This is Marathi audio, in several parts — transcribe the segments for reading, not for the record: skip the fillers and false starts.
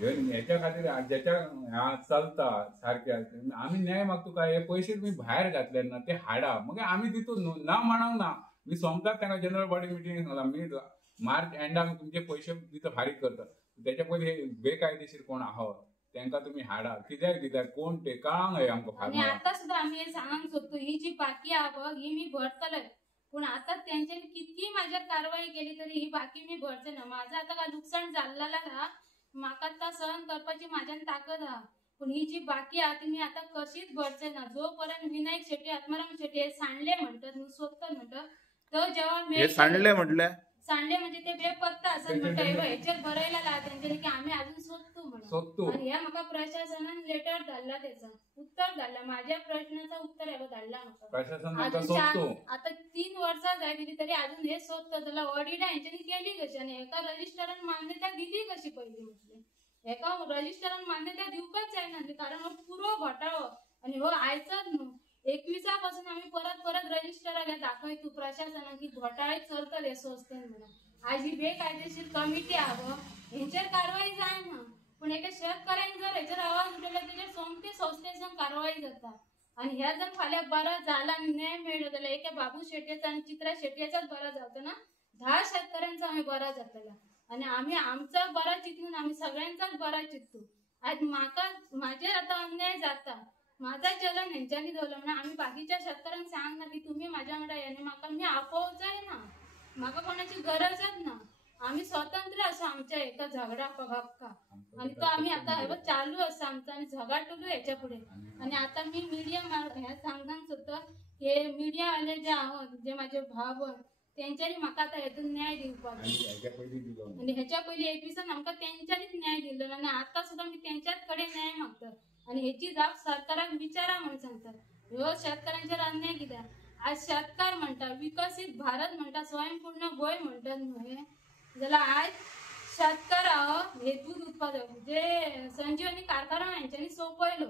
ह्याच्या खातीर ज्याच्या चलता सारख्या आम्ही न्याय मागतो काय हे पैसे तुम्ही बाहेर घातले ना ते हाडा मग आम्ही दितो ना म्हणून ना मी सोमताच त्यांना जनरल बॉडी मिटिंग सांगला मी मार्च एंडाक तुमचे पैसे तिथं फारीक करतात त्याच्या पयलीं हे बेकायदेशीर कोण आहात त्यांना तुम्ही हाडा कित्याक दितात कोण ते कळांक आहे आमकां आणि आता सुद्धा आम्ही हे सांगून सोदतो ही जी बाकी आहा ही मी भरतले पण आता त्यांच्यानी किती माझ्यावर कारवाई केली तरी ही बाकी मी भरचे ना माझं आता काय नुकसान झालेला हा म्हाका आता सहन करपाची माझ्यान ताकद हा पण ही जी बाकी आहे ती मी आता कशीच भरचे ना जोपर्यंत विनायक शेट्टी आत्माराम शेट्टी हे सांडले म्हणतात स्वतः म्हणतात तो जेव्हा सांडले म्हटले सांडले म्हणजे ते बेपत्ता असं म्हणतात ह्याच्यात भरायला लागला त्यांच्यानी की आम्ही अजून शोधतो म्हणून आणि ह्या म्हाका प्रशासनान लेटर धाडला त्याचं उत्तर धाडलं माझ्या प्रश्नाचं उत्तर हे धाडला म्हाका आता 3 वर्षा झाली तरी अजून हे शोधतो त्याला ऑडिट यांच्यानी केली कशी आणि एका रजिस्टरान मान्यता दिली कशी पहिली म्हटले एका रजिस्टरान मान्यता दिवकच जायना कारण हो पुरो घोटाळो आणि हो आयचंच न्हू 21 पासून आम्ही परत रजिस्टराला दाखवतो प्रशासनान की घोटाळे चलतले संस्थेन म्हणून आज ही बेकायदेशीर कमिटी आहो ह्याच्यावर कारवाई जायना पण एका शेतकऱ्यांनी जर ह्याच्यावर आवाज उठवला त्याच्या सोमते संस्थेसून कारवाई जाता आणि ह्या जर फाल्यां बरा झाला न्याय मेळ्ळो जाल्यार एका बाबू शेट्याचा आणि चित्रा शेट्याचाच बरा जावता ना 10 शेतकऱ्यांचा आम्ही बरा जातला आणि आम्ही आमचा बरा चिंतून आम्ही सगळ्यांचाच बरा चिंतू आज म्हाका माझे आता अन्याय जाता माझा चलन ह्यांच्यानी दवरला म्हणून आम्ही बाकीच्या शेतकऱ्यांना सांगना की तुम्ही माझ्या वांगडा येणे म्हाका मी आपोवचाय ना म्हाका कोणाची गरजच ना आम्ही स्वतंत्र असो आमच्या एका झगडा हक्का आणि तो आम्ही आता हे चालू असं आमचा आणि झगाटलो याच्या पुढे आणि आता मी मीडिया ह्या सांगताना सुद्धा हे मीडिया वाले जे आहोत जे माझे भाव त्यांच्यानी म्हाका आता हेतून न्याय दिवपाक आणि ह्याच्या पयलीं 21 आमकां त्यांच्यानीच न्याय दिलो आणि आता सुद्धा मी त्यांच्याच कडे न्याय मागतो आणि ह्याची जाब सरकाराक विचारा म्हणून सांगतात ह्यो शेतकऱ्यांचेर अन्याय कित्याक आज शेतकार म्हणटा विकसित भारत म्हणटा स्वयंपूर्ण गोय म्हणतात न्हय जाल्यार आज शेतकार हे दूध उत्पादक जे संजीवनी कारखाना यांच्यानी सोपयलो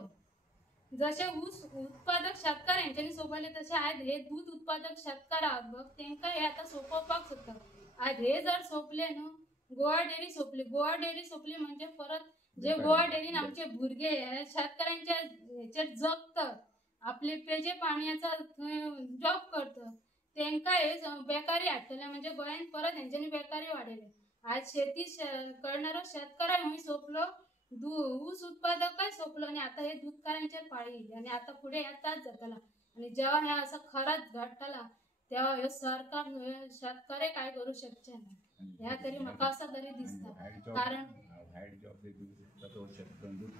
जसे ऊस उत्पादक शेतकार यांच्यानी सोपयले तसे आज हे दूध उत्पादक शेतकार आहात बघ त्यांना हे आता सोपवपाक सोदतात आज हे जर सोपले न्हू गोवा डेअरी सोपली म्हणजे परत जे गोवा डेअरीन आमचे भुरगे शेतकऱ्यांच्या ह्याच्यात जगतात आपले पेजे पाण्याचा जॉब करतात त्यांना हे बेकारी हाडटले म्हणजे गोंयात परत ह्यांच्यानी बेकारी वाडयले आज शेती करणारो शेतकऱ्याक हूंय सोपलो ऊस उत्पादकय सोपलो आणि आता हे दूधकारांचेर पाळी आणि आता पुढे येताच जातला आणि जेव्हा हे असं खरंच घडटला तेव्हा हे सरकार शेतकरी काय करू शकचे ना ह्या तरी म्हाका असं तरी दिसता कारण दूध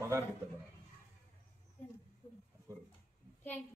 पगार घेतो